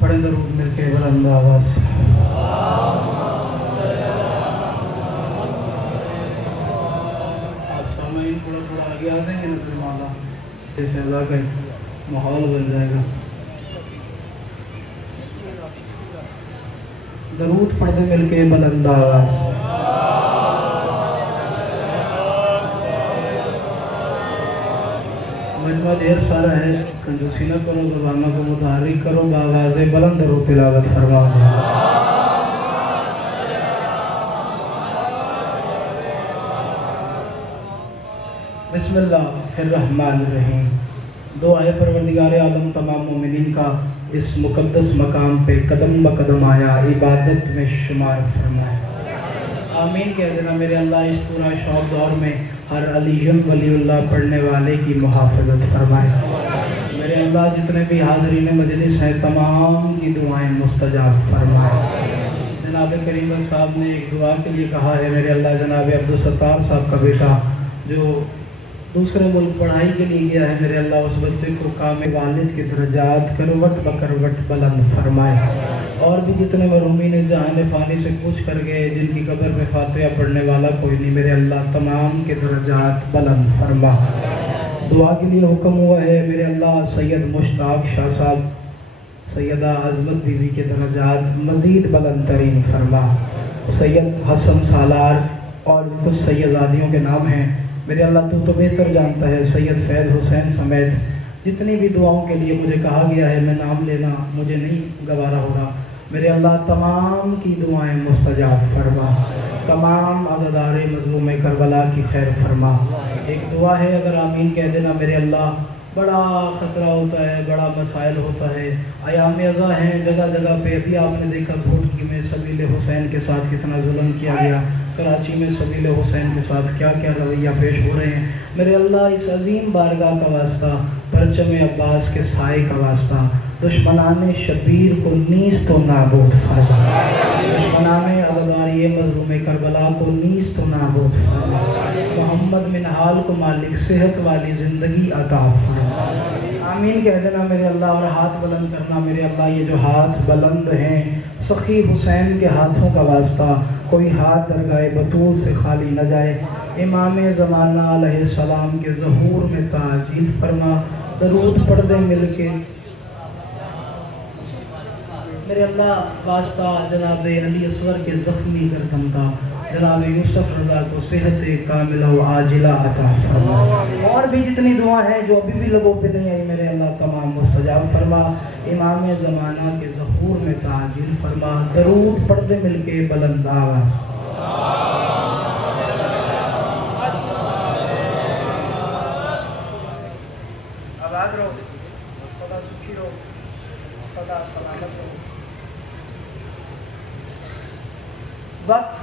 पढ़े दरूद मिल के बुलंद आवाज़ से। आप सामईन थोड़ा थोड़ा आगे आ जाएंगे ना फिर माला जैसे अदा का माहौल बन जाएगा। दरूद पढ़ते मिल के बुलंद आवाज़ से। मजमा ढेर सारा है, कंजूसी न करो, ज़बानों को मुतहर्रिक करो, बावाज़े बुलंद रो तिलावत फरमा। बिस्मिल्लाहिर्रहमानिर्रहीम। दो आए परवरदिगार आलम तमाम मोमिनीन का इस मुक़द्दस मकाम पे कदम ब कदम आया, इबादत में शुमार फरमाए। आमीन कह देना मेरे अल्लाह। इस पूरा शौक दौर में हर अलीम वलीउल्लाह पढ़ने वाले की मुहाफ़ज़त फरमाए। मेरे अल्लाह जितने भी हाज़रीन मजलिस हैं तमाम की दुआएं मुस्तजाब फरमाए। जनाब करीम साहब ने एक दुआ के लिए कहा है मेरे अल्लाह। जनाब अब्दुल सत्तार साहब का बेटा जो दूसरे मुल्क पढ़ाई के लिए गया है मेरे अल्लाह, उस बच्चे को काम वालिद के दर्जात करवट बकरवट बुलंद फरमाए। और भी जितने मरहूमीन जहान फ़ानी से पूछ कर गए जिनकी कब्र में फातिहा पढ़ने वाला कोई नहीं मेरे अल्लाह तमाम के दर्जात बुलंद फरमा। दुआ के लिए हुक्म हुआ है मेरे अल्लाह सैयद मुश्ताक शाह साहब, सैयदा अज़मत बीवी के दर्जात मज़ीद बुलंद तरीन फरमा। सैयद हसन सालार और कुछ सैयदादियों के नाम हैं मेरे अल्लाह तू तो बेहतर जानता है। सैयद फैज़ हुसैन समेत जितनी भी दुआओं के लिए मुझे कहा गया है मैं नाम लेना मुझे नहीं गवारा होगा मेरे अल्लाह तमाम की दुआएं मुस्तजाब फरमा। तमाम आज़ादारे मज़लूम करबला की खैर फरमा। एक दुआ है अगर आमीन कह देना मेरे अल्लाह। बड़ा ख़तरा होता है, बड़ा मसाइल होता है, अयाम अज़ा हैं जगह जगह पे। अभी आपने देखा भोटकी में सबील हुसैन के साथ कितना जुल्म किया गया, कराची में सबील हुसैन के साथ क्या क्या रवैया पेश हो रहे हैं मेरे अल्लाह। इस अजीम बारगाह का वास्ता, परचम अब्बास के साए का वास्ता, दुश्मनाने शबीर को नीज़ तो नाबूद फरमा। दुश्मनाने अज़दारी मज़लूम करबला को नीज़ तो नाबूद फरमा। मोहम्मद मिनहाल को मालिक सेहत वाली ज़िंदगी अता फरमा। आमीन कह देना मेरे अल्लाह। और हाथ बुलंद करना मेरे अल्लाह। ये जो हाथ बुलंद हैं सखी हुसैन के हाथों का वास्ता, कोई हाथ दरगाह बतूल से खाली न जाए। इमाम ज़माना अलैहिस्सलाम के ज़हूर में ताजील फरमा। दरूद पढ़ दे मिल के मेरे अल्लाह वास्ता जनाब अली असगर के ज़ख्मी गर्दन का, जनाब यूसुफ रज़ा को सेहत कामिला व आजिला अता फरमा। और भी जितनी दुआ है जो अभी भी लोगों पे नहीं आई मेरे अल्लाह तमाम मुस्तजाब फरमा। इमाम ज़माना के ज़हूर में ताजील फरमा। दरूद पढ़ते मिल के बुलंद आवाज़। आबाद रहो, सदा सुखी रहो, सदा सलामत रहो। वक्त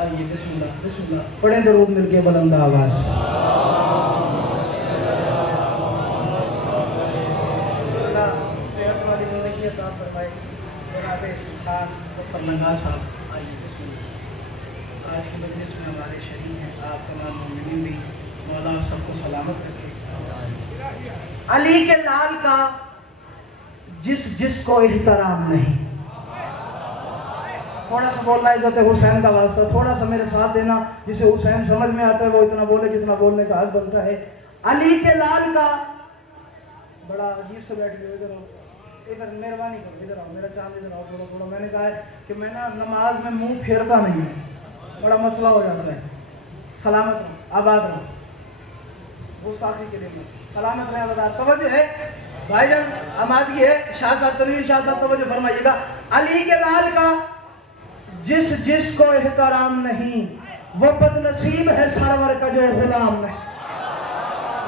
आइए बिस्मिल्लाह बिस्मिल्लाह पढ़े दरूद मिल के बुलंद आवाज़। सेहत वाली ज़िंदगी अता फरमाए। जनाब खान मुफ़ल्लंगा साहब आइए बिस्मिल्लाह। आज की मजलिस में हमारे शरीक हैं आप तमाम मोमिनीन भी। मौला आप सबको सलामत रखे। अली के लाल का जिसको एहतराम नहीं। थोड़ा सा बोलना इज़्ज़त हुसैन का वास्ता, थोड़ा सा मेरे साथ देना। जिसे हुसैन समझ में आता है वो इतना बोले जितना बोलने का हक बनता है। अली के लाल का बड़ा अजीब से बैठ गए। इधर इधर मेहरबानी करो, इधर आओ मेरा चांद, इधर आओ थोड़ा थोड़ा। मैंने कहा है कि मैं ना नमाज में मुंह फेरता नहीं है, बड़ा मसला हो जाता है। सलामत रहो, आबाद रहो। वो साथी के लिए सलामत रहे, आबाद। तवज्जो है भाईजान, आमादगी है। शाह साहब तनवीर शाह साहब तवज्जो फरमाइएगा। अली के लाल का जिसको एहतराम नहीं वो बदनसीब है सरवर का जो गुलाम नहीं।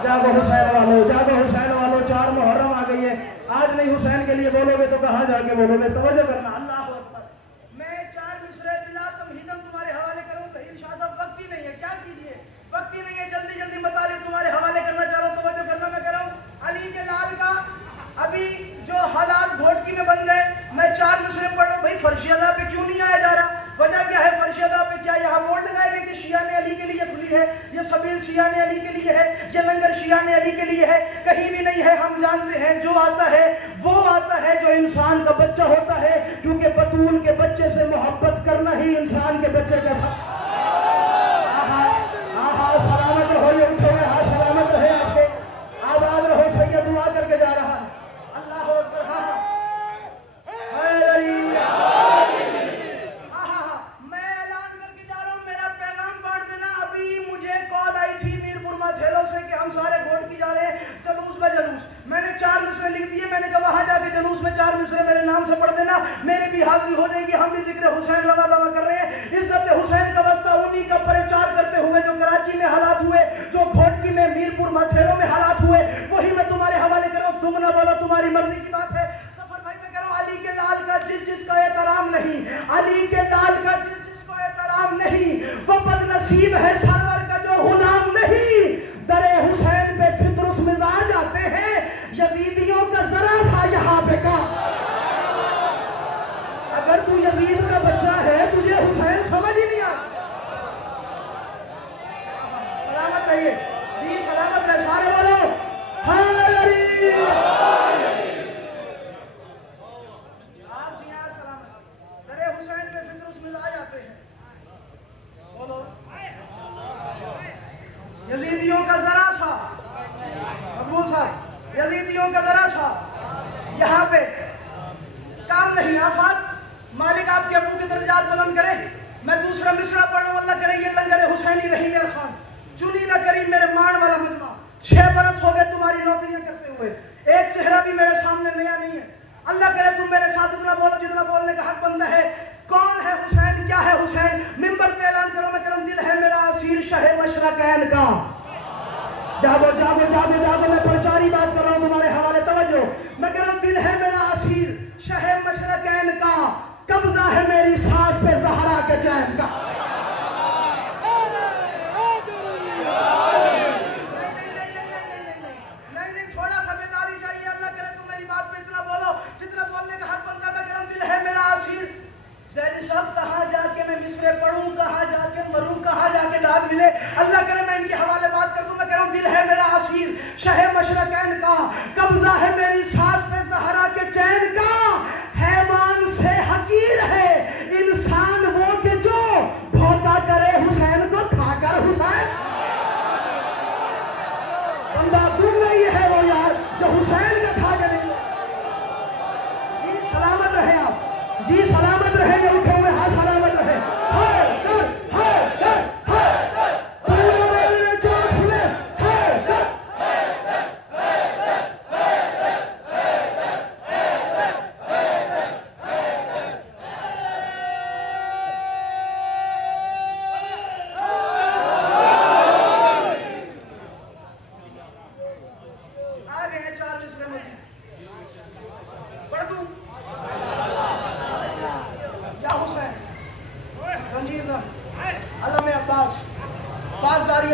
जागो हुसैन वालों, जागो हुसैन वालों। 4 मुहर्रम आ गई है। आज नहीं हुसैन के लिए बोलोगे तो कहाँ जाके बोलोगे? तवज्जो करना। अल्लाह अकबर। मैं 4 मिसरे बिला तमहीदम तुम्हारे हवाले करूँ तो शाह साहब वक्त ही नहीं है, क्या कीजिए? वक्त ही नहीं है। जल्दी जल्दी मतालिब तुम्हारे हवाले करना चाह रहा हूँ, तवज्जो करना। मैं कह रहा हूँ अली के लाल का अभी जो हालात घोटकी में बन गए, मैं 4 मिसरे पढ़ रहा हूँ। भाई फर्शी अदा पे क्यों नहीं आया जा रहा? वजह क्या है? फर्शी अदा पे क्या यहाँ बोर्ड लगाए गए कि शिया ने अली के लिए खुली है, ये सबील शिया ने अली के लिए है, ये लंगर शिया ने अली के लिए है? कहीं भी नहीं है। हम जानते हैं जो आता है वो आता है जो انسان کا بچہ ہوتا ہے، کیونکہ بطول کے بچے سے محبت کرنا ہی انسان کے بچے کا سلامت رہو، یہ اٹھے ہوئے ہاں سلامت رہے آپ کے، آباد رہو، سید دعا کر کے جا رہا ہے، اللہ اکبر، میں اعلان کر کے جا رہا ہوں، میرا پیغام بانٹ دینا۔ ابھی مجھے کال آئی تھی میرپور ماتھیلو سے کہ ہم سارے گھوٹ کی جا رہے ہیں، جلوس میں جلوس، میں نے 4 مصرے لکھ دیے، میں نے کہا وہاں جا کے جلوس میں 4 مصرے میرے نام سے پڑھ دینا، میری بھی حاضری ہو جائے گی، ہم بھی ذکر حسین لوا لوا کر رہے ہیں، عزت حسین کا واسطہ انہی کا پرچار کرتے ہوئے جو کراچی میں حالات ہوئے، جو گھوٹکی میں میرپور ماتھیلو میں حالات ہوئے، وہی میں تمہارے حوالے کروں، تم نہ بولو، تمہاری مرضی کی بات ہے۔ سفر بھائی میں کہہ رہا ہوں، علی کے لال کا جس جس کا احترام نہیں، علی کے لال کا جس جس کو احترام نہیں، وہ بد نصیب ہے سرور کا جو غلام نہیں۔ در حسین پہ فطرس مزاج آتے ہیں، یزیدیوں کا ذرا سا یہاں پہ کا، اگر تو یزید کا بچہ ہے تجھے حسین سمجھ ہی نہیں آتا۔ سلامت رہیے جی، سلامت رہے، سارے بولو ہائے علی، آپ جی ہاں سلامت، در حسین پہ فطرس مزاج آتے ہیں، بولو یزیدیوں کا ذرا سا، مقبول صاحب، یزیدیوں کا ذرا سا یہاں پہ کام نہیں۔ آفات مالک آپ کے ابو کے درجات بلند کرے۔ میں دوسرا مصرع پڑھوں، اللہ کرے یہ لنگر حسینی رہی میرے خان، چنیدہ کریم میرے مان والا مجمع، 6 برس ہو گئے تمہاری نوکریاں کرتے ہوئے، ایک چہرہ بھی میرے سامنے نیا نہیں ہے، اللہ کرے تم میرے ساتھ اتنا بولو جتنا بولنے کا حق بنتا ہے۔ کون ہے حسین، کیا ہے حسین؟ ممبر پہ اعلان کرو، میں کروں دل ہے میرا اسیر شہ مشرقین کا، جاگو جاگو جاگو جاگو، میں پرچاری بات کر رہا ہوں تمہارے حوالے، توجہ، میں کہہ رہا ہوں دل ہے میرا اسیر شہ مشرقین کا، قبضہ ہے میری سانس پہ زہرا کے چین کا۔ نہیں، تھوڑا سا بیداری چاہیے، اللہ کرے تم میری بات پہ اتنا بولو جتنا بولنے کا حق بنتا ہے۔ میں کہہ رہا ہوں دل ہے میرا اسیر، زید صاحب کہاں جا کے میں مصرے پڑھوں، کہاں جا کے مروں، کہاں جا کے داد ملے، اللہ کرے میں ان کے حوالے بات کر دوں۔ میں کہہ رہا ہوں دل ہے میرا اسیر شہ مشرقین کا، قبضہ ہے میری سانس پہ زہرا کے چین کا، حیوان سے حقیر ہے انسان وہ کہ جو بھوکا کرے حسین کو کھا کر حسین، بندہ تم نہیں ہے وہ یار جو حسین کا کھا کے نہیں۔ جی سلامت رہے آپ، جی سلامت رہے، یہ اٹھے ہوئے ہاں سلامت رہے،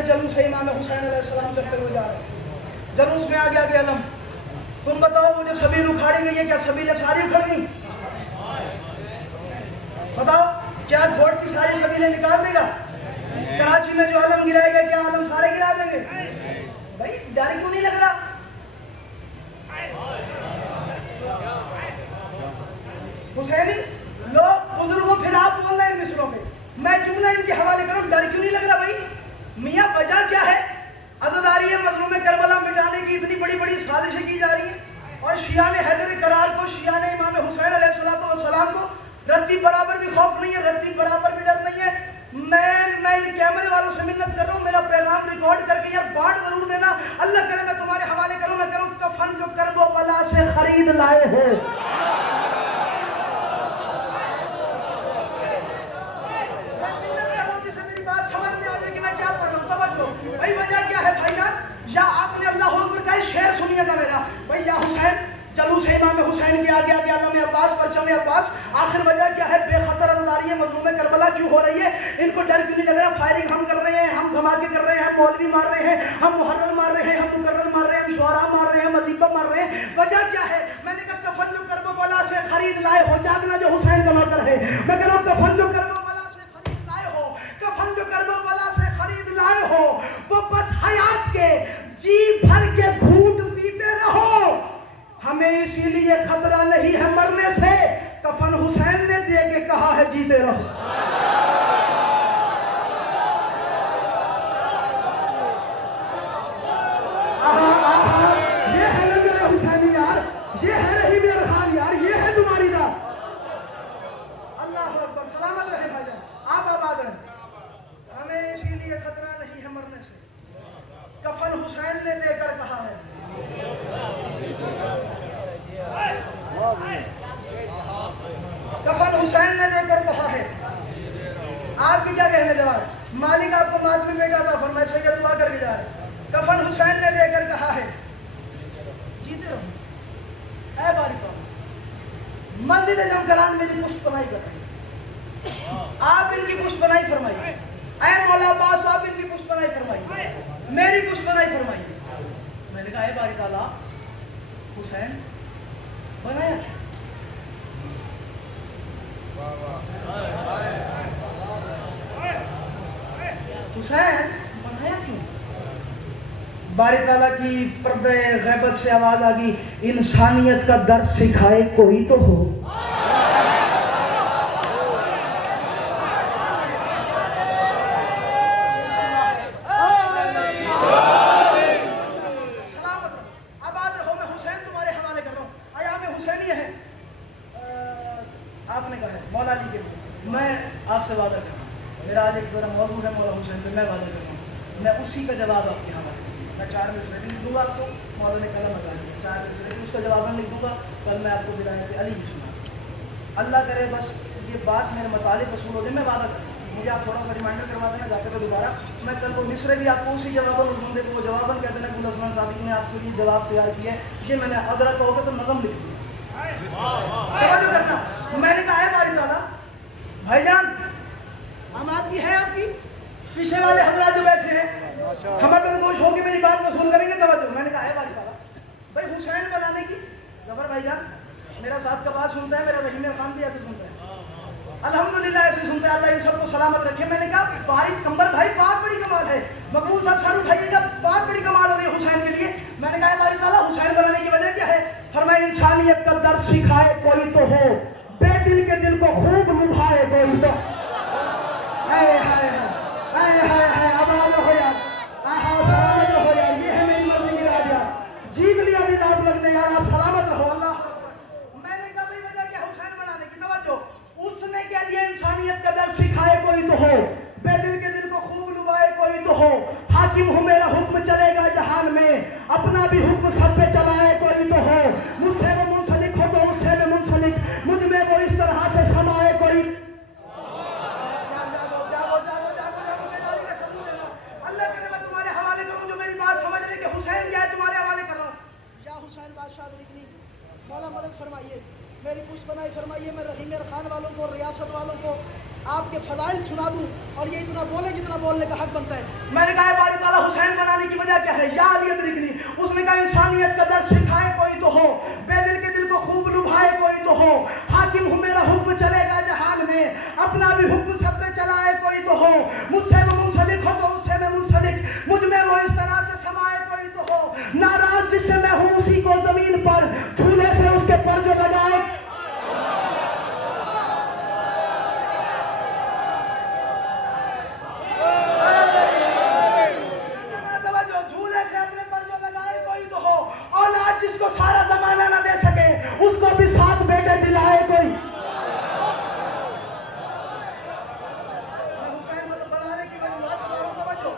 جلوس ہے امام حسین علیہ السلام کرتے ہوئے جا رہے ہیں، جلوس میں آگے آگے علم، تم بتاؤ مجھے سبیل اکھاڑی گئی ہے، کیا سبیلیں ساری اکھڑ گئی؟ بتاؤ کیا گھوٹ کی ساری سبیلیں نکال دے گا؟ کراچی میں جو علم گرائے گا کیا علم سارے گرا دیں گے؟ بھائی ڈر کیوں نہیں لگ رہا؟ حسینی لوگ بزرگوں پھر آپ بول رہے ہیں مصروں میں، میں جملہ ان کے حوالے کروں، ڈر کیوں نہیں لگ رہا بھائی؟ میاں وجہ کیا ہے؟ عزاداری مظلوم کربلا مٹانے کی اتنی بڑی بڑی سازشیں کی جا رہی ہیں، اور شیعہ نے حیدر کرار کو، شیعہ نے امام حسین علیہ السلام کو رتی برابر بھی خوف نہیں ہے، رتی برابر بھی ڈر نہیں ہے۔ میں ان کیمرے والوں سے منت کر رہا ہوں، میرا پیغام ریکارڈ کر کے یار بانٹ ضرور دینا، اللہ کرے میں تمہارے حوالے کروں، میں کروں کفن جو کرب و بلا سے خرید لائے ہو۔ بھائی وجہ کیا ہے بھائی یار؟ یا آپ نے اللہ اکبر کا شعر سنیے گا میرا بھائی، یا حسین جلوس ہے امام حسین کے آگے آگے علم عباس پرچم عباس، آخر وجہ کیا ہے؟ بے خطر عزاداری مظلوم کربلا کیوں ہو رہی ہے؟ ان کو ڈر کیوں نہیں لگ رہا؟ فائرنگ ہم کر رہے ہیں، ہم دھماکے کر رہے ہیں، ہم مولوی مار رہے ہیں، ہم محرر مار رہے ہیں، ہم مقرر مار رہے ہیں، ہم شعراء مار رہے ہیں، ہم ادیبہ مار رہے ہیں، وجہ کیا ہے؟ میں نے کہا کفن جو کرب و بلا سے خرید لائے ہو، جاگنا جو حسین کا نوکر ہے، میں کہہ رہا ہوں کفن جو کرب و بلا سے خرید لائے ہو، کفن جو کرب و بلا سے خرید لائے ہو، وہ بس حیات کے جی بھر کے گھونٹ پیتے رہو، ہمیں हमें इसीलिए खतरा नहीं है मरने से, कफन हुसैन ने दे के कहा है जीते रहो। ये है ना मेरा हुसैनी यार, ये है रही मेरा खान यार, ये है तुम्हारी दाद। अल्लाह अकबर, सलामत रहे भाईजान, आप आबाद रहें। हमें इसीलिए खतरा नहीं है मरने से, कफन हुसैन ने देकर कहा है। कफन हुसैन ने देकर कहा है। आपकी क्या कहने जवाब? मालिक आपको मातमी बेटा था, फरमाया सैयद दुआ करके जा रहे। कफन हुसैन ने देकर कहा है जीते रहो। ऐ बारिका मस्जिद जमकरान में जी पुष्प बनाई कर रही, आप इनकी पुष्प बनाई फरमाइए। ऐ मौला अब्बास आप इनकी पुष्प बनाई फरमाइए, मेरी पुष्प बनाई फरमाइए। मैंने कहा ऐ बारिका हुसैन बनाया क्या? हुसैन बनाया क्यों? बारी ताला की पर्दे गैबत से आवाज आ गई, इंसानियत का दर्स सिखाए कोई तो हो। आपने कहा है मौला अली के, मैं आपसे वादा कर रहा हूँ, मेरा आज एक बड़ा मौजू है मौला हुसैन पे, मैं वादा कर रहा हूँ मैं उसी का जवाब आपके हवाले करूँगा। मैं 4 मिसरे लिख दूंगा आपको, मौला ने कलम लगा दिया 4 मिसरे, उसका जवाब मैं लिख दूंगा, कल मैं आपको विलायत अली की सुना। अल्लाह करे बस ये बात मेरे मुतालिक वसूल हो जाए, मैं वादा कर, मुझे आप थोड़ा सा रिमाइंडर करवा देना जाते हुए दोबारा, मैं कल वो मिसरे भी आपको उसी जवाबन ढूंढे वो जवाबन कहते हैं गुल उस्मान सादिक ने आपके लिए जवाब तैयार किया है, ये मैंने अगर कहोगे तो नज़म लिख दिया। करना मैंने कहा है बारी ताला भाईजान आमाद की है आपकी, पीछे वाले हजरात जो बैठे हैं हमारे बदनोश होकर मेरी बात को सुन करेंगे तवज्जो। मैंने कहा है बारी ताला भाई हुसैन बनाने की जबर भाईजान, मेरा साथ का बात सुनता है, मेरा रहीम खान भी ऐसे सुनता है, अल्हम्दुलिल्लाह ऐसे सुनते हैं, अल्लाह इन सबको सलामत रखे। मैंने कहा बारिक कंबर भाई बात बड़ी कमाल है, मकबूल साहब सर उठाइएगा, बात बड़ी कमाल हो रही है हुसैन के लिए। मैंने कहा बारी ताला हुसैन बनाने की वजह क्या है? फरमाया इंसानियत का दर्स सिखाए कोई तो हो, बेदिल के दिल को खूब लुभाए कोई तो। हाय हाय हाय हाय हाय आबाद हो यार, आहा सलामत रहो यार, ये है मेरी मर्जी की राज यार, जीव लिया दिल आप लगने यार, आप सलामत रहो। अल्लाह मैंने कहा भाई वजह क्या हुसैन बनाने की? तवज्जो, उसने क्या दिया? इंसानियत का दर्स सिखाए कोई तो हो, बेदिल के दिल को खूब लुभाए कोई तो हो, हाकिम हूँ मेरा हुक्म चलेगा जहान में, अपना भी हुक्म सब पे चलाए कोई तो हो, मुझसे वो मुंसलिक हो तो उससे मैं मुंसलिक, मुझ में वो इस तरह से समाए कोई। अल्लाह करे मैं तुम्हारे हवाले करूँ जो मेरी बात समझ ले कि हुसैन क्या है, तुम्हारे हवाले कर रहा हूँ। या हुसैन बादशाह लिखनी मौला मदद फरमाइए, मेरी पुष्प बनाई फरमाइए, मैं रहीम खान वालों को रियासत वालों को आपके फदाइल सुना दूं और ये इतना बोले जितना बोलने का हक बनता है। मैंने कहा बारी ताला हुसैन बनाने की वजह क्या है? या अलियत लिखनी, उसने कहा इंसानियत का दर्स सिखाए कोई तो हो, बेदिल के दिल को खूब लुभाए कोई तो हो, हाकिम हूँ मेरा हुक्म चलेगा जहान में, अपना भी हुक्म सब पे चलाए कोई तो हो, मुझसे वो मुंसलिक हो तो उससे मैं मुंसलिक, मुझ में वो इस तरह से समाए कोई तो हो, नाराज जिससे मैं हूँ उसी को जमीन पर झूले से उसके पर जो लगाए। जिसको सारा जमाना ना दे सके उसको भी 7 बेटे दिलाए कोई। हुसैन को बनाने की वजह बात बता रहा हूं, समझो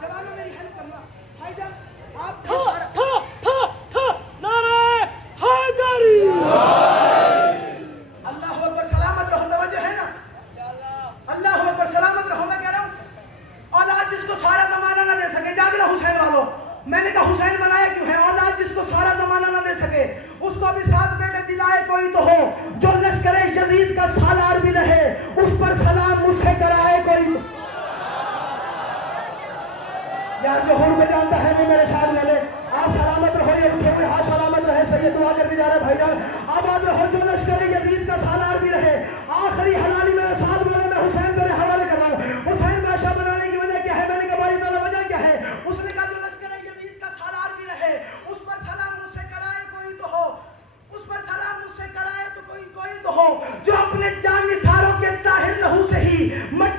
जवानों मेरी हेल्प करना भाईजान, आप नारे हैदरी, अल्लाह अकबर सलामत रहो, तवज्जो है ना, अल्लाह अकबर सलामत रहो। मैं कह रहा हूं औलाद जिसको सारा जमाना ना दे सके, जागना हुसैन वालों, मैंने कहा हुसैन बनाया क्यों है? औलाद जिसको सारा जमाना ना दे सके उसको भी 7 बेटे दिलाए कोई तो हो, जो लश्करे यजीद का सालार भी रहे उस पर सलाम मुझसे कराए कोई। यार जो हुन को जानता है वो मेरे साथ वाले, आप सलामत रहो, ये उठे हुए हाथ सलामत रहे, सही दुआ करके जा रहे भाईजान, आबाद रहो, जो लश्करे यजीद का सालार भी रहे। आखिरी हलाली मेरे साथ वाले मैं हुसैन तेरे हवाले कर रहा हूँ। हुसैन बादशाह बनाने की वजह क्या है? मैंने कहा बारी ताला वजह क्या है? उसने कहा जो लश्कर यजीद का सालार भी रहे उस पर सलाम मुझसे कराए कोई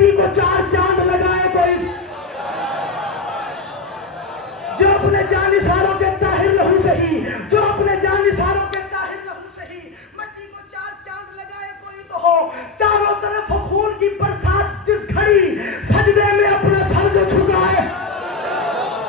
मट्टी को 4 चांद लगाए कोई, जो अपने जानिसारों के ताहिर लहू से ही, जो अपने जानिसारों के ताहिर लहू से ही मट्टी को 4 चांद लगाए कोई तो हो। चारों तरफ खून की बरसात जिस घड़ी सजदे में अपना सर जो झुकाए,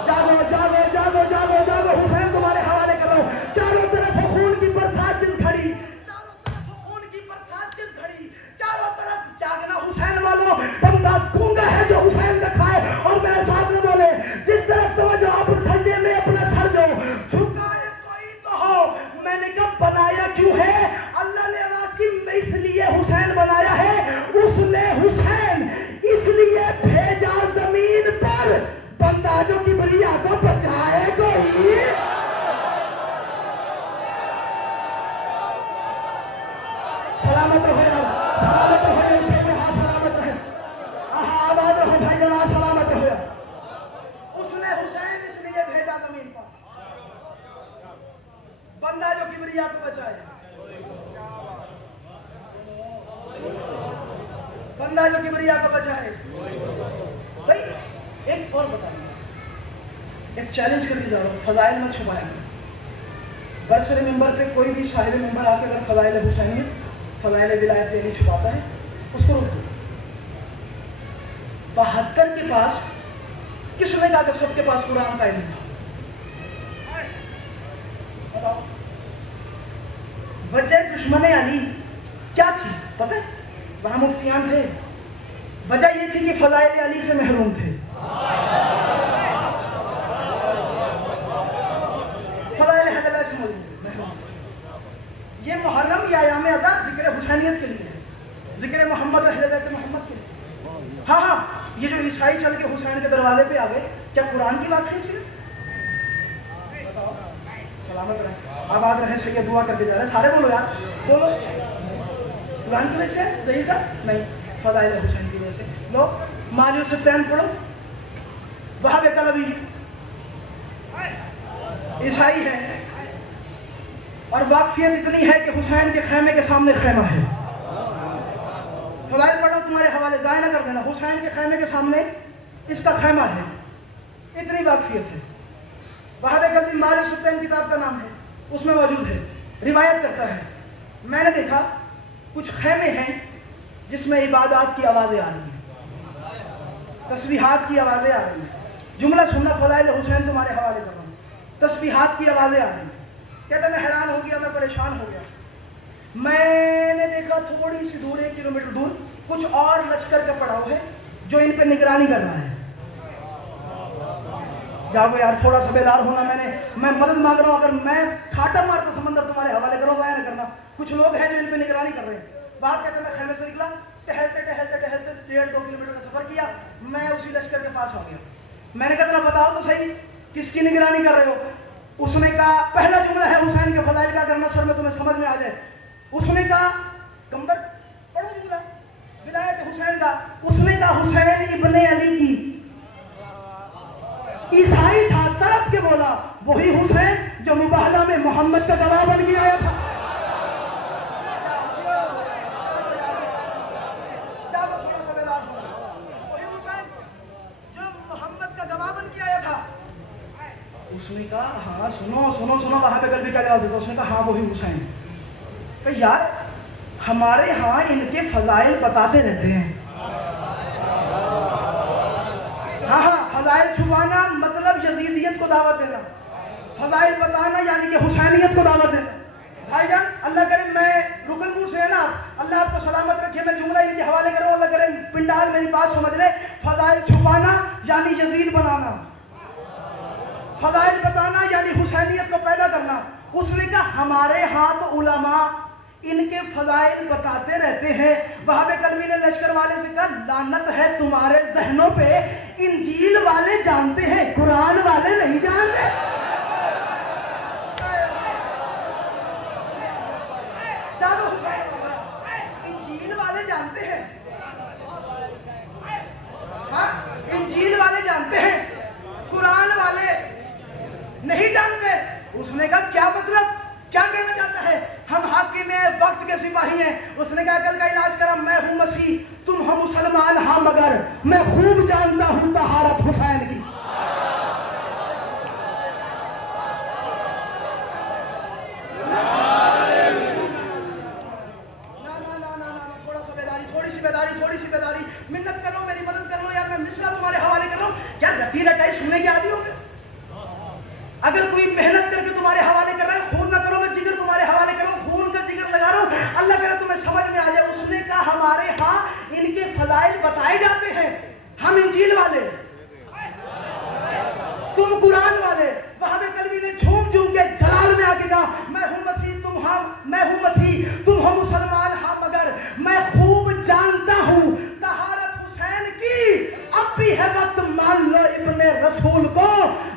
जागो जागो जागो जागो जागो, हुसैन तुम्हारे हवाले कर रहा हूं। चारों तरफ खून की बरसात जिस घड़ी, चारों तरफ खून की बरसात जिस घड़ी, चारों तरफ जागना हुसैन वालों, बंदा गूंगा है जो हुसैन का खाए। और मेरे साथ में बोले, जिस तरफ तवज्जो आप सजदे में अपना सर जो झुकाए कोई तो हो। मैंने कहा बनाया क्यों है? अल्लाह ने आवाज की, मैं इसलिए हुसैन बनाया है, उसने हुसैन इसलिए भेजा जमीन पर, बंदा जो किबरिया को बचाए कोई। सलामत रहो यार, सलामत रहो यार, उठे हाँ सलामत रहे, आबाद रहो भाई जनाब, सलामत रहो यार। उसने हुसैन इसलिए भेजा जमीन पर, बंदा जो किबरिया को बचाए, बंदा जो किबरिया को बचाए। भाई एक और बता, एक चैलेंज करके जा रहा हूँ, फजाइल में छुपाएंगे। बरसरे मेंबर पे कोई भी साहिब मेंबर आके अगर फजाइल हुसैनियत, फजाइल विलायत नहीं छुपाता है, उसको रोक दो। 72 के पास किसने कहा कि सबके पास कुरान का इल्म था? बताओ, वजह दुश्मन अली क्या थी पता है? वहां मुफ्तियान थे, वजह ये थी कि फजाइल अली से महरूम थे। फजाइल हजला से महरूम। ये मुहर्रम या याम अज़ा जिक्र हुसैनियत के लिए है, जिक्र मोहम्मद और अहले बैत मोहम्मद के लिए। हाँ हाँ, ये जो ईसाई चल के हुसैन के दरवाजे पे आ गए, क्या कुरान की बात थी सिर्फ? बताओ, सलामत रहे, आबाद रहे, सही दुआ करके जा रहे हैं, सारे बोलो यार, बोलो। कुरान की वजह से रही साहब नहीं, फजाइल हुसैन की वजह से। लो मालियो से तैन पढ़ो, वहां कलबी ईसाई है और वाकफियत इतनी है कि हुसैन के खैमे के सामने खैमा है। फजाइल पढ़ो, तुम्हारे हवाले ज़ाया ना कर देना, हुसैन के खैमे के सामने इसका खैमा है, इतनी वाकफियत है। वहां कलबी मालियो से तैन किताब का नाम है, उसमें मौजूद है, रिवायत करता है, मैंने देखा कुछ खैमे हैं जिसमें इबादत की आवाज़ें आ रही हैं, तस्बीहात की आवाज़ें आ रही हैं। जुमला सुनना, फजाइल हुसैन तुम्हारे हवाले कर रहा हूँ, तस्बीहात की आवाज़ें आ रही हैं। कहता मैं हैरान हो गया, मैं परेशान हो गया। मैंने देखा थोड़ी सी दूर, 1 किलोमीटर दूर, कुछ और लश्कर का पड़ाव है जो इन पे निगरानी कर रहा है। जाओ यार, थोड़ा सा बेदार होना। मैं मदद मांग रहा हूँ, अगर मैं खाटा मारता समंदर तुम्हारे हवाले करो, ज़ाया ना करना। कुछ लोग हैं जो इन पे निगरानी कर रहे हैं। बात कहते मैं खैमे से निकला, टहलते टहलते टहलते 1.5-2 किलोमीटर का सफर किया, मैं उसी लश्कर के पास आ गया। मैंने कहा जरा बताओ तो सही, किसकी निगरानी कर रहे हो? उसने कहा, पहला जुमला है हुसैन के फजाइल का, करना सर में तुम्हें समझ में आ जाए। उसने कहा कंबर पढ़ो जुमला विलायत हुसैन का। उसने कहा हुसैन इब्ने अली की। ईसाई था, तड़प के बोला वही हुसैन जो मुबाहला में मोहम्मद का गवाह बन के आया था। वही हुसैन जो मोहम्मद का गवाह बन के आया था। उसने कहा हाँ सुनो सुनो सुनो, वहां पे कल भी क्या जवाब देता? उसने कहा हाँ वही हुसैन। तो यार हमारे यहाँ इनके फजाइल बताते रहते हैं। हाँ हाँ, फजाइल छुपाना मतलब यजीदियत को दावत देना, फजाइल बताना यानी कि हुसैनियत को दावत देना। भाईजान अल्लाह करे, मैं रुकनपुर से है ना, अल्लाह आपको सलामत रखे, मैं जुमला इनके हवाले कर रहा हूँ, अल्लाह करे पिंडाल मेरी बात समझ ले। फजाइल छुपाना यानी यजीद बनाना, फजाइल बताना यानी हुसैनियत को पैदा करना। उसने कहा हमारे यहाँ तो उलमा इनके फजाइल बताते रहते हैं। वहाबे कलमी ने लश्कर वाले से कहा लानत है तुम्हारे जहनों पे, इंजील वाले जानते हैं, कुरान वाले नहीं जानते। चलो इंजील वाले जानते हैं, हाँ इंजील वाले जानते हैं, कुरान वाले नहीं जानते। उसने कहा क्या मतलब, क्या कहना चाहता है? हम हाकिम वक्त के सिपाही हैं। उसने कहा कल का इलाज करा, मैं हूं मसीह, तुम हो ہم مسلمان ہاں مگر میں خوب جانتا ہوں طہارت حسین کی. تھوڑی سی بیداری, منت کرو, میری مدد کر لو یار, میں مصرع تمہارے حوالے کر رہا ہوں. کیا رٹی رٹائی سننے کے عادی ہو گئے؟ اگر کوئی محنت کر کے تمہارے حوالے کر رہا ہے, خون نہ کرو, میں جگر تمہارے حوالے کر رہا ہوں, خون کا جگر لگا رہا ہوں, اللہ کرے تمہیں سمجھ میں آ جائے. اس نے کہا ہمارے ہاں ان کے فضائل بتائے جاتے ہیں, ہم انجیل والے, تم قرآن والے. وہاں کلبی نے جھوم جھوم کے جلال میں آ کے کہا میں ہوں مسیح, میں ہوں مسیح, تم ہو مسلمان ہاں مگر میں خوب جانتا ہوں طہارت حسین کی. اب بھی ہے وقت, مان لو ابن رسول کو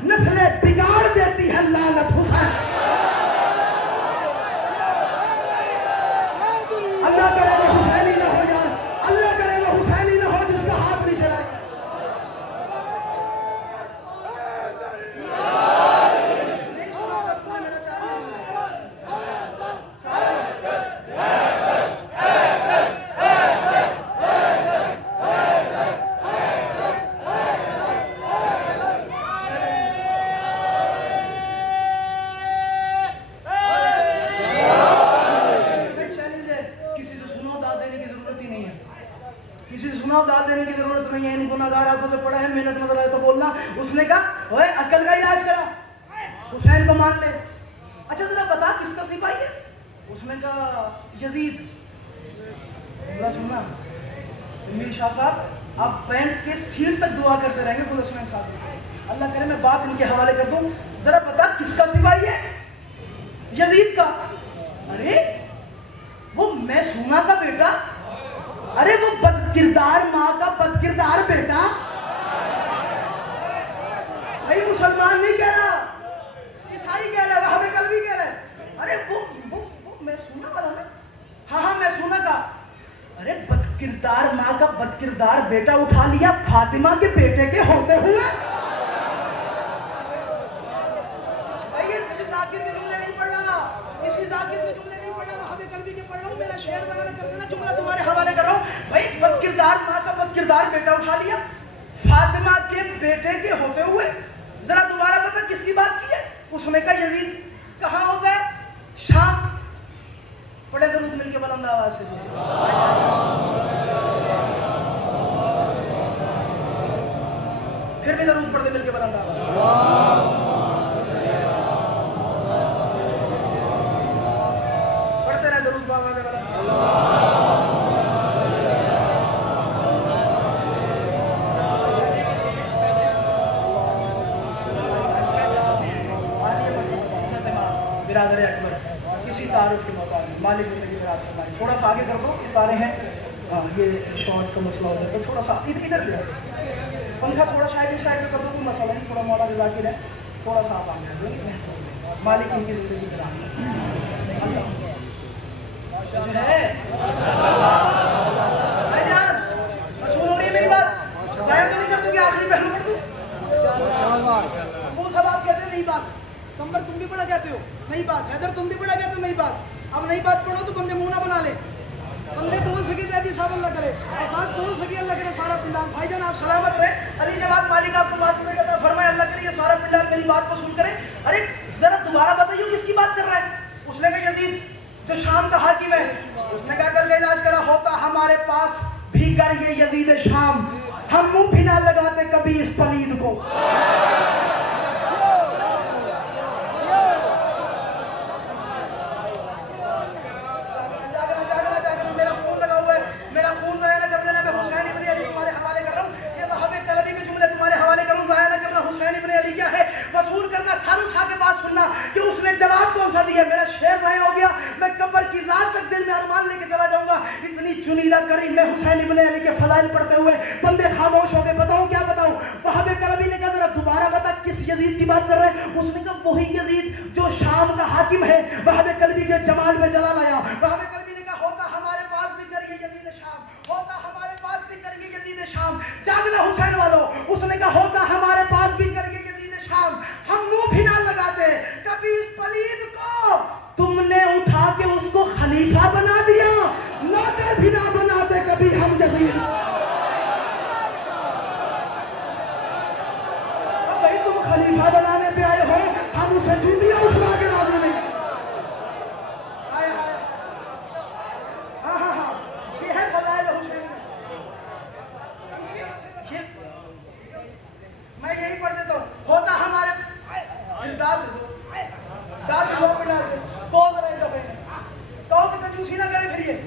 نسلیں بگاڑ دیتی ہے لعنت حسین. اللہ کرے وہ حسینی نہ ہو یار, اللہ کرے وہ حسینی نہ ہو جس کا ہاتھ نہیں چلائے. اس نے کہا اوے عقل کا علاج کرا, حسین کو مان لے. اچھا ذرا بتا کس کا سپاہی ہے؟ اس نے کہا یزید. سننا امیر شاہ صاحب, آپ بینک کے سیٹ تک دعا کرتے رہیں گے پولیس میں ساتھ. اللہ کرے میں بات ان کے حوالے کر دوں. ذرا بتا کس کا سپاہی ہے؟ یزید کا. ارے وہ میسونہ کا بیٹا, ارے وہ بد کردار ماں کا بد کردار بیٹا. بھائی مسلمان نہیں کہہ رہا, عیسائی کہہ رہا ہے, وہابی قلبی کہہ رہا ہے. ارے وہ میں سنا والا نا, ہاں میں سنا کا. ارے بد کردار ماں کا بد کردار بیٹا اٹھا لیا فاطمہ کے بیٹے کے ہوتے ہوئے. بھائی یہ کسی ذاکر کے جملے نہیں پڑھ رہا, کسی ذاکر کے جملے نہیں پڑھ رہا, وہابی قلبی کے پڑھ رہا ہوں. میرا شعر بیان کر دینا, جملہ تمہارے حوالے کر رہا ہوں. بھائی بد کردار ماں کا بد کردار بیٹا اٹھا لیا فاطمہ کے بیٹے کے ہوتے ہوئے. ذرا دوبارہ بتا کس کی بات کی ہے؟ اس نے کہا یزید. کہاں ہوتا ہے؟ شام. پڑھے درود مل کے بلند آواز سے. پھر بھی درود پڑھتے مل کے بلند آواز سے. پڑھتے رہے درود بابا دے بلند. برادر اکبر کسی تعارف کے موقع میں مالک زندگی میں راستہ فرمائے. تھوڑا سا آگے کر دو, اتارے ہیں. یہ شارٹ کا مسئلہ ہوتا ہے تو تھوڑا سا ادھر بھی پنکھا تھوڑا سائڈ میں کر دو, کوئی مسئلہ نہیں. تھوڑا مولا رضا کی رہے, تھوڑا سا آپ آگے مالک ان کی زندگی میں رسول ہو رہی ہے میری بات, ضائع تو نہیں کر دوں گی, آخری پہلو پڑھ دوں. وہ سب آپ کہتے ہیں نہیں بات, کمبر تم بھی پڑھا جاتے ہو نہیں بات, حیدر تم بھی پڑھا جاتے ہو نہیں بات. اب نہیں بات پڑھو تو بندے منہ نہ بنا لے, بندے بول سکے زیادہ صاحب اللہ کرے, الفاظ بول سکے اللہ کرے سارا پنڈال. بھائی جان آپ سلامت رہے. علی جواد مالک آپ کو بات میں کہتا فرمائے اللہ کرے یہ سارا پنڈال میری بات کو سن کرے. ارے ذرا دوبارہ بتائیے کس کی بات کر رہا ہے؟ اس نے کہا یزید جو شام کا حاکم ہے. اس نے کہا کل کا علاج کرا ہوتا ہمارے پاس بھی کر یہ یزید شام, ہم منہ بھی نہ لگاتے کبھی اس پلید کو. میرا شعر ضائع ہو گیا, میں قبر کی رات تک دل میں ارمان لے کے چلا جاؤں گا. اتنی چنیدہ کری میں حسین ابن علی کے فضائل پڑھتے ہوئے بندے خاموش ہو گئے. بتاؤں کیا بتاؤں؟ وہابی قلبی نے کہا ذرا دوبارہ بتا کس یزید کی بات کر رہے ہیں؟ اس نے کہا وہی یزید جو شام کا حاکم ہے. وہابی قلبی کے جمال میں جلال آیا. وہابی قلبی نے کہا ہوتا ہمارے پاس بھی کر یہ یزید شام, ہوتا ہمارے پاس بھی کر یہ یزید شام. جاگنا حسین والو. اس نے کہا ہوتا ہمارے پاس بھی کر یہ یزید شام, ہم منہ بھی نہ لگاتے کبھی اس پلید کو. تم نے اٹھا کے اس کو خلیفہ بنا دیا, نوکر بھی نہ بناتے کبھی ہم یزید.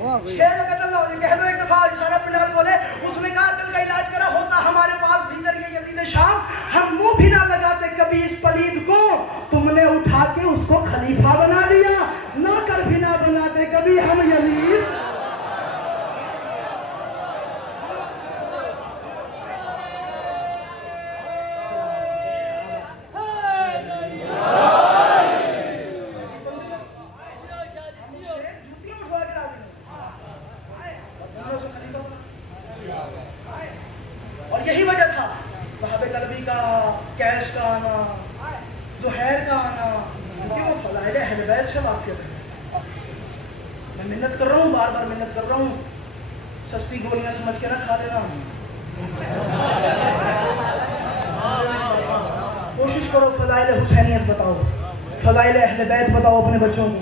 6 जगह तल्ला हो जाए। कह दो एक दफा इशारा पंडाल बोले, उसने कहा दिल का इलाज करा होता हमारे पास भीतर ये यजीद शाम, हम मुंह भी ना लगाते कभी इस पलीद को, तुमने उठा के उसको खलीफा बना दिया, ना कर भी ना बनाते कभी हम यजीद। और यही वजह था वहाब कलबी का, कैश का आना, जुहैर का आना, क्योंकि वो फज़ाइल अहले बैत से वाक़िफ़ है। मैं मिन्नत कर रहा हूँ, बार बार मिन्नत कर रहा हूँ, सस्ती गोलियाँ समझ के ना खा लेना। कोशिश करो फज़ाइल हुसैनियत बताओ, फज़ाइल अहले बैत बताओ अपने बच्चों को,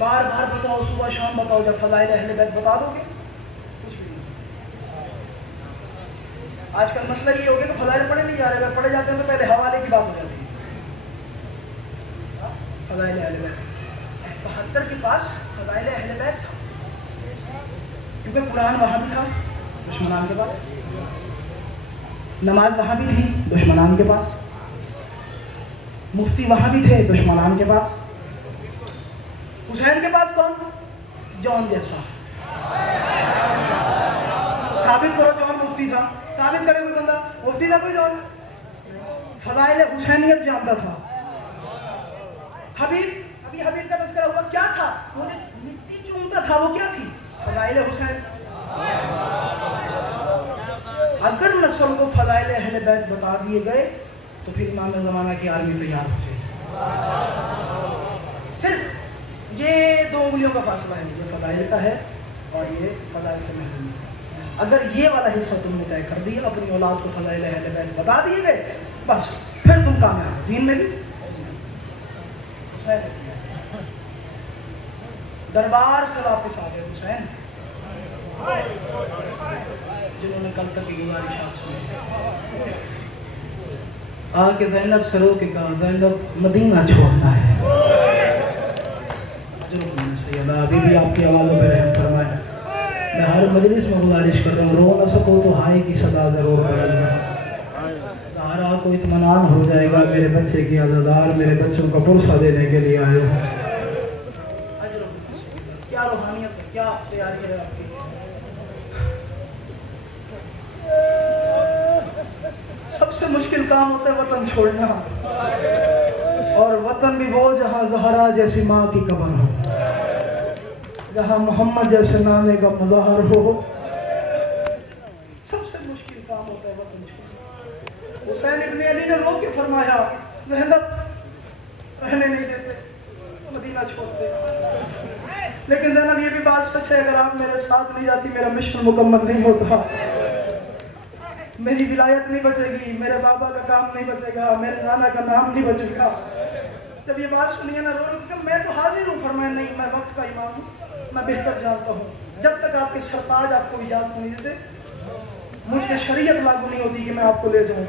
बार बार बताओ, सुबह शाम बताओ। जब फज़ाइल अहले बैत बता दोगे कुछ भी नहीं। आजकल मसला ये हो गया कि फज़ाइल पढ़े नहीं जा रहे, अगर पढ़े जाते हैं तो पहले हवाले की बात हो जाती है। फज़ाइल अहले बैत 72 के पास फज़ाइल अहले बैत था, क्योंकि कुरान वहाँ भी था दुश्मनान के पास, नमाज वहाँ भी थी दुश्मनान के पास, मुफ्ती वहाँ भी थे दुश्मनान के पास। हुसैन के पास कौन? जॉन जैसा। साबित करो जॉन मुफ्ती था, साबित करे कोई बंदा मुफ्ती था कोई जॉन? फज़ाइल हुसैनियत जानता था। हबीब का तज़किरा हुआ, क्या था? वो जो मिट्टी चूमता था वो क्या थी? फज़ाइल हुसैन। अगर नस्ल को फज़ाइल अहले बैत बता दिए गए तो फिर इमाम ज़माना की आर्मी तैयार हो जाएगी। सिर्फ ये 2 उंगलियों का फासला है, ये फज़ाइल का है और ये फज़ाइल से महरूम है। अगर ये वाला हिस्सा तुमने तय कर दिया, अपनी औलाद को फज़ाइल अहले बैत बता दिए गए, बस फिर तुम कामयाब हो दीन में भी। दरबार से वापस आ गए हुसैन, जिन्होंने कल तक की गुजारिशात सुनी। आके ज़ैनब से रो के कहा, ज़ैनब मदीना छोड़ना है। अभी भी आपकी आवाज़ों पर रहम फरमाए। मैं हर मजलिस में गुजारिश कर रहा हूँ, रो न सको तो हाय की सदा ज़रूर पढ़ना। सहारा को इत्मीनान हो जाएगा, मेरे बच्चे की आज़ादार मेरे बच्चों का पुरसा देने के लिए आए हो। क्या रूहानियत है, क्या तैयारी है आपकी। सबसे मुश्किल काम होता है वतन छोड़ना, और वतन भी वो जहाँ ज़हरा जैसी माँ की कब्र हो, जहाँ मोहम्मद जैसे नामे का मज़हर हो। सबसे मुश्किल काम होता है वतन छोड़ना। हुसैन इब्न अली ने रो के फरमाया, ज़ैनब रहने नहीं देते, मदीना छोड़ते। लेकिन ज़ैनब ये भी बात सच है, अगर आप मेरे साथ नहीं जाती मेरा मिशन मुकम्मल नहीं होता, मेरी विलायत नहीं बचेगी, मेरे बाबा का काम नहीं बचेगा, मेरे नाना का नाम नहीं बचेगा। जब ये बात सुनिए ना, रो मैं तो हाजिर हूँ। फरमाया नहीं, मैं वक्त का इमाम हूँ, मैं बेहतर जानता हूँ, जब तक आपके सरताज आपको इजाज़त नहीं देते मुझ पे शरीयत लागू नहीं होती कि मैं आपको ले जाऊँ।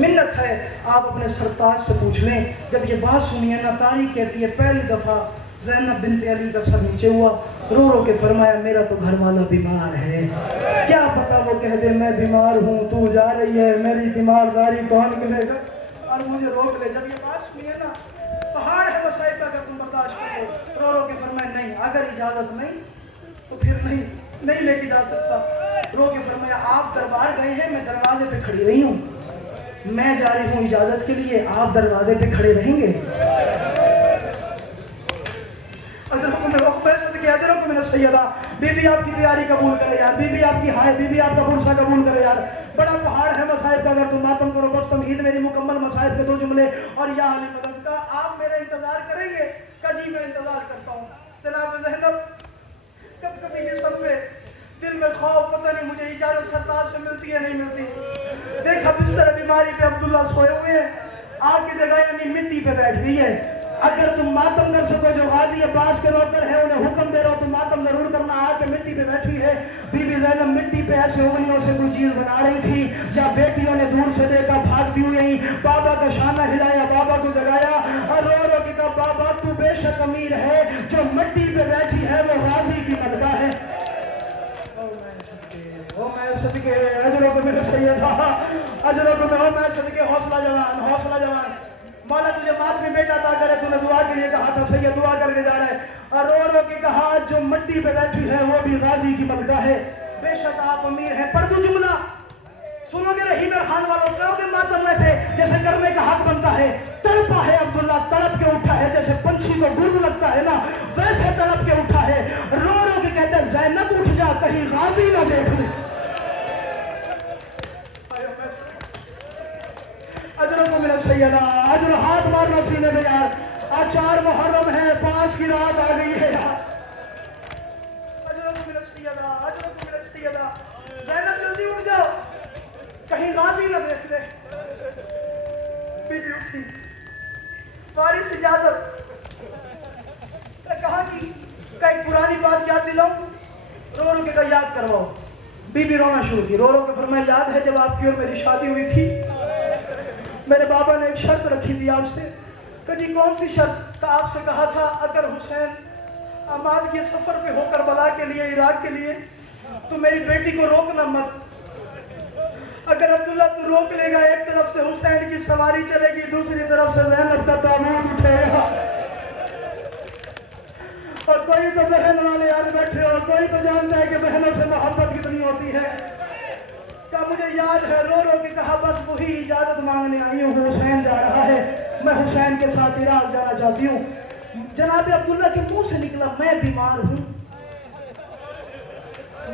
मिन्नत है आप अपने सरताज से पूछ लें। जब ये बात सुनिए ना, तारीख कहती है पहली दफ़ा ज़ैनब बिन्त अली का सर नीचे हुआ, रो रो के फरमाया मेरा तो घर वाला बीमार है, क्या पता वो कह दे मैं बीमार हूँ, तू जा रही है, मेरी बीमारदारी कौन मिलेगा और मुझे रोक ले। जब ये बात सुनिए ना, पहाड़ है मसाइब का, अगर तुम बर्दाश्त करो। रो रो के फरमाया नहीं, अगर इजाज़त नहीं तो फिर नहीं लेके जा सकता। रो के फरमाया आप दरबार गए हैं, मैं दरवाजे पे खड़ी रही हूँ, मैं जा रही हूँ इजाज़त के लिए, आप दरवाजे पे खड़े रहेंगे। सैयदा बीबी आपकी तैयारी कबूल करे यार, बीबी आपकी हाय, बीबी आपका पुरसा कबूल करे यार। बड़ा पहाड़ है मसाइब का, अगर तुम मातम करो बस ईद मेरी मुकम्मल मसाइब के 2 जुमले और या अली मदद का आप मेरा इंतजार करेंगे का जी मैं इंतजार करता हूँ। जनाब ज़ैनब कब कभी जिस्म पे दिल में खौफ, पता नहीं मुझे इजाज़त सरताज से मिलती है नहीं मिलती। देखा बिस्तर बीमारी पे अब्दुल्ला सोए हुए हैं, आपकी जगह यानी मिट्टी पे बैठ गई है। अगर तुम मातम कर सको, जो गाजी अब्बास के नौकर है उन्हें हुक्म दे रहा हो, तुम मातम जरूर करना। आके मिट्टी पे बैठी है बीबी ज़ैनब, मिट्टी पे ऐसे उंगलियों से कोई चीज बना रही थी। जब बेटियों ने दूर से देखा भागती हुई आई, बाबा का शाना हिलाया, बाबा को जगाया और रो रो के कहा बाबा तू बेशक अमीर है, जो मिट्टी पे बैठी है वो गाजी की मलका है। सदके अजरों को मेरे सैयदा, अजरों को मैं सदके हौसला जवान। मौला तुझे मात में बेटा अता करे, तूने दुआ के लिए कहा था, सैयद दुआ करके जा रहा है। और रो के कहा जो मट्टी पे बैठी है वो भी गाजी की मलका है, बेशक आप अमीर हैं। पढ़ दो जुमला, सुनोगे रहीम खान वालों, करोगे मातम वैसे जैसे करने का हक बनता है। तड़पा है अब्दुल्ला, तड़प के उठा है, जैसे पंछी को गुर्ज लगता है ना, वैसे तड़प के उठा है। रो के कहते हैं ज़ैनब उठ जा, कहीं गाजी ना देख ले। अजरों को मेरा सैयदा, अजर हाथ मारना सीने में यार। आज 4 मुहर्रम है, 5 की रात आ गई है यार। अजरों को मेरा सैयदा, अजरों को मेरा सैयदा, ज़ैनब जल्दी उठ जाओ, कहीं गाजी ना देख ले। बीबी उठी, वारिस इजाजत, कहा कि एक पुरानी बात याद दिलाऊं, रो के कहा याद करवाओ। बीबी रोना शुरू की, रो के फरमाया याद है जब आपकी और मेरी शादी हुई थी, मेरे बाबा ने एक शर्त रखी थी आपसे। तो जी कौन सी शर्त? तो आपसे कहा था अगर हुसैन अमाद के सफर पे होकर बला के लिए, इराक के लिए, तो मेरी बेटी को रोकना मत। अगर अब्दुल्ला तू रोक लेगा, एक तरफ से हुसैन की सवारी चलेगी, दूसरी तरफ से ज़ैनब का ताबूत उठेगा। और कोई तो बहन वाले यार बैठे और कोई तो जानता है कि बहनों से मोहब्बत कितनी होती है। क्या मुझे याद है, रो के कहा बस वही इजाजत मांगने आई हूँ, हुसैन जा रहा है, मैं हुसैन के साथ इराक जाना चाहती हूँ। जनाब अब्दुल्ला के मुंह से निकला मैं बीमार हूँ,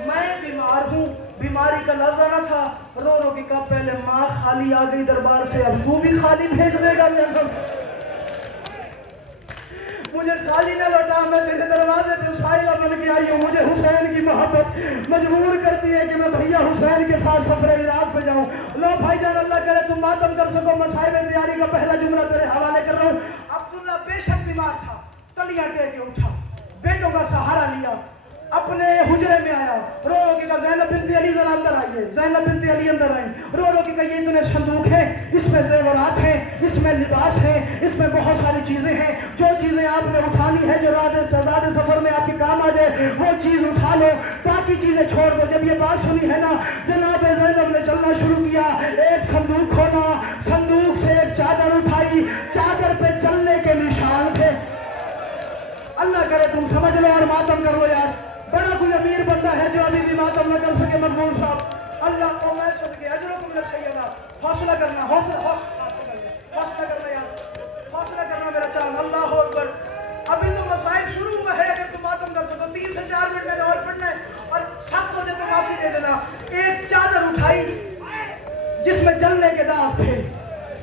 मैं बीमार हूँ। बीमारी का लफ्ज़ आना था। रो के कहा पहले माँ खाली आ गई दरबार से, अब तू भी खाली भेज देगा। मुझे खाली न लौटा, मैं तेरे दरवाजे पे साइला बन के आई हूँ। मुझे हुसैन की मोहब्बत मजबूर करती है कि मैं भैया हुसैन के साथ सफर इराक पे जाऊँ। लो भाईजान, अल्लाह करे तुम मातम कर सको। मसाइब तैयारी का पहला जुमला तेरे हवाले कर रहा हूँ। अब्दुल्ला बेशक बीमार था, तलियां टेक के उठा, बेटों का सहारा लिया, अपने हुजरे में आया। रो के कहा ज़ैनब बिनती अली जरा अंदर आइए। ज़ैनब बिनती अली अंदर आई। रो के कहा ये इतने संदूक हैं, इसमें ज़ेवरात हैं, इसमें लिबास है, इसमें बहुत सारी चीज़ें हैं। जो चीज़ें आपने उठानी है, जो रात सफ़र में आपके काम आ जाए, वो चीज़ उठा लो, बाकी चीज़ें छोड़ दो। जब ये बात सुनी है ना, जनाब ज़ैनब ने चलना शुरू किया। एक संदूक खोला, संदूक से एक चादर उठाई, चादर पे चलने के निशान थे। अल्लाह करे तुम समझ लो और मातम कर लो यार। बड़ा कोई अमीर बंदा है जो अभी भी मातम न कर सके। मकबूल साहब अल्लाह को मैं सदके अजरों को मेरा सैयदा, हौसला करना, हौसला करना यार, हौसला करना मेरा चांद। अल्लाह अकबर। अभी तो मसाइब शुरू हुआ है, अगर तुम मातम कर सको 3 से 4 मिनट मैंने और पढ़ना है और सब मुझे तो माफी दे देना। एक चादर उठाई जिसमें जलने के दाग थे,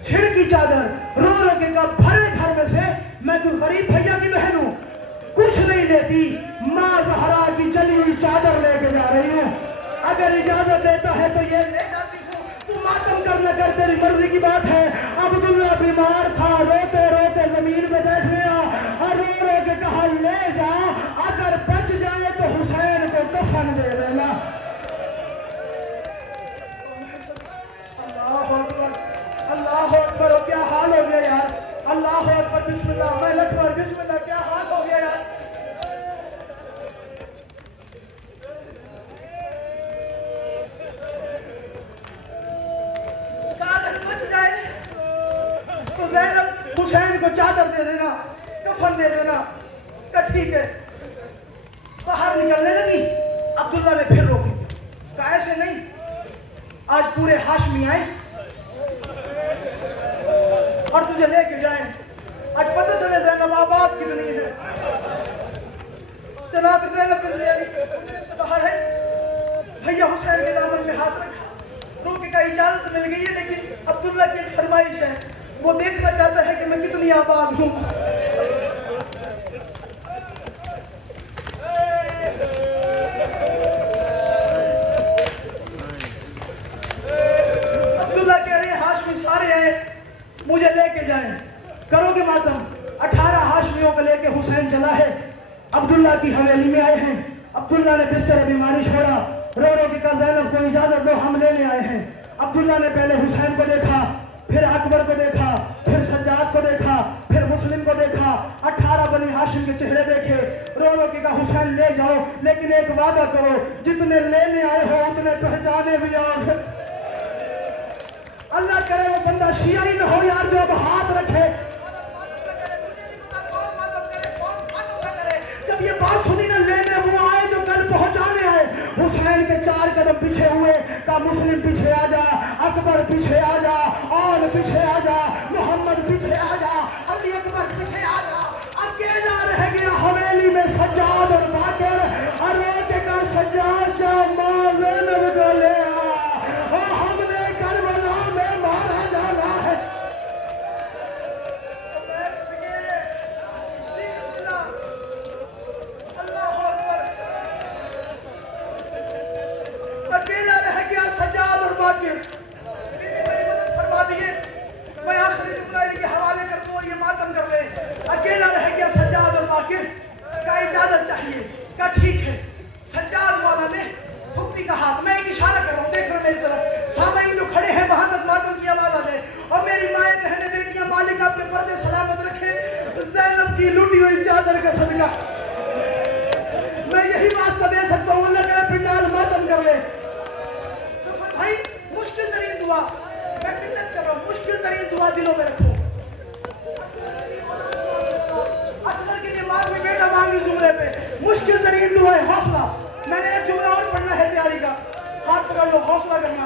छिड़की चादर। रो के का भरे घर में से मैं कोई गरीब भैया की बहन हूँ, कुछ नहीं लेती, माँ ज़हरा की जली हुई चादर लेके जा रही हूँ। अगर इजाजत देता है तो ये ले जाती हूँ, तू मातम कर न कर, तेरी मर्जी की बात है। अब्दुल्ला बीमार था, रोते रोते जमीन पे बैठ गया और रो के कहा ले जा, अगर बच जाए तो हुसैन को दफन दे देना। अल्लाह अकबर, अल्लाह अकबर। क्या हाल हो गया यार, अल्लाह अकबर, बिस्मिल्लाह, मैं अकबर, बिस्मिल्लाह। क्या हाल हो गया यार। हुसैन को चादर दे देना, कफन दे देना। तो ठीक है, बाहर निकलने लगी। अब्दुल्ला ने फिर रोकी, कहा ऐसे नहीं, आज पूरे हाशमी आए और तुझे लेके जाए। आज पता चले ज़ैनब आबाद कितनी है। जनाब ज़ैनब से बाहर है, भैया हुसैन के दामन में हाथ रखा। रोके का इजाजत मिल गई है, लेकिन अब्दुल्ला की एक फरमाइश है, वो देखना चाहता है कि मैं कितनी आबाद हूँ। अब्दुल्ला कह रहे हैं हाशमी सारे हैं, मुझे लेके जाएं, करोगे मातम। 18 हाशमियों को लेके हुसैन चला है, अब्दुल्ला की हवेली में आए हैं। अब्दुल्ला ने बिस्तर बीमारी छोड़ा, रो के कहा ज़ैनब को इजाजत दो, हम लेने आए हैं। अब्दुल्ला ने पहले हुसैन को देखा, फिर अकबर को देखा, फिर सज्जाद को देखा, फिर मुस्लिम को देखा। 18 बनी हाशिम के चेहरे देखे, रो रो के कहा हुसैन ले जाओ, लेकिन एक वादा करो, जितने लेने आए हो उतने पहचाने भी आओ। अल्लाह करे वो बंदा शिया ही न हो यार जो अब हाथ रखे। जब ये बात सुनी ना, लेने वो आए जो कल पहुंचाने आए, हुसैन के 4 कदम पीछे हुए, कहा मुस्लिम पीछे आ जा, अकबर पीछे आ जा, और पीछे आ जा, मोहम्मद पीछे आ जा, अली अकबर पीछे आ जा। अकेला रह गया हवेली में सज्जाद और बाकर, और रोके का सज्जाद जा मां ज़ैनब को ले आ, और हमने करबला में मारा जाना है। अकेला रह गया सज्जाद और बाकिर। मेरी मदद फरमा दिए, मैं आखिरी जुमला इनके हवाले कर दूं और ये मातम कर ले। अकेला रह गया सज्जाद और बाकिर, का इजाजत चाहिए, का ठीक है। सज्जाद वाला ने फुक्ती का हाथ, मैं एक इशारा कर रहा हूँ, देख रहे मेरी तरफ, सामने जो खड़े हैं वहां तक मातम की आवाज आ जाए। और मेरी माएं बहनें बेटियां, मालिक आपके पर्दे सलामत रखे, ज़ैनब की लूटी हुई चादर का सदका। मैं यही वास्ता दे सकता हूँ, अल्लाह करे पिंडाल मातम कर ले। तो फिर भाई मुश्किल तरीन दुआ, मैं मिन्नत कर रहा हूँ, मुश्किल तरीन दुआ दिलों में रखो। असगर के दिमाग में बेटा मांगी जुमले पे, मुश्किल तरीन दुआ है हौसला। मैंने एक जुमला और पढ़ना है तैयारी का, हाथ पकड़ लो, हौसला करना,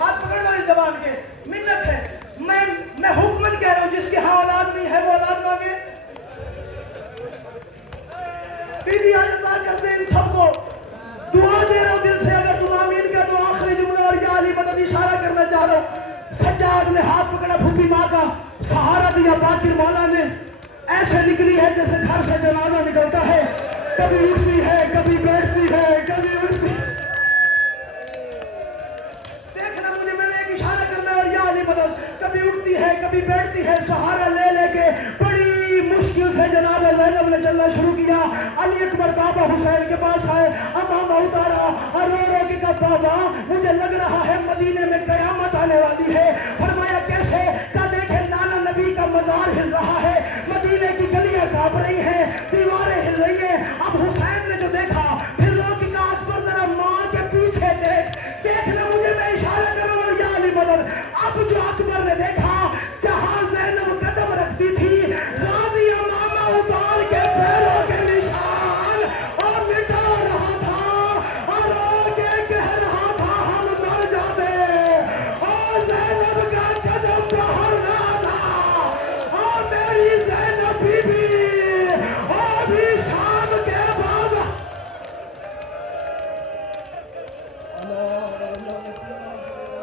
हाथ पकड़ लो इस जबान के। मिन्नत है, मैं हुक्मन कह रहा हूँ, जिसकी हाँ औलाद नहीं है वो औलाद मांगे। बीबी आज बात करते हैं इन सबको, दुआ दे रहा हूँ दिल से, अगर तुम आमीन का तो आखिरी जुमला और या अली मदद इशारा करना चाह रहा हूँ। सज्जाद ने हाथ पकड़ा, फूफी माँ का सहारा दिया, बाकिर मौला ने ऐसे निकली है जैसे घर से जनाजा निकलता है, कभी उठती है, कभी बैठती है, कभी उठती। देखना मुझे, मैंने एक इशारा करना है और या अली मदद, कभी उठती है, कभी बैठती है, सहारा ले लेके बड़ी मुश्किल से जनाब ज़ैनब ने चलना शुरू किया। अली अकबर बाबा हुसैन के पास आए, अमामा उतारा और रो रो के कहा बाबा मुझे लग रहा है मदीने में कयामत आने वाली है।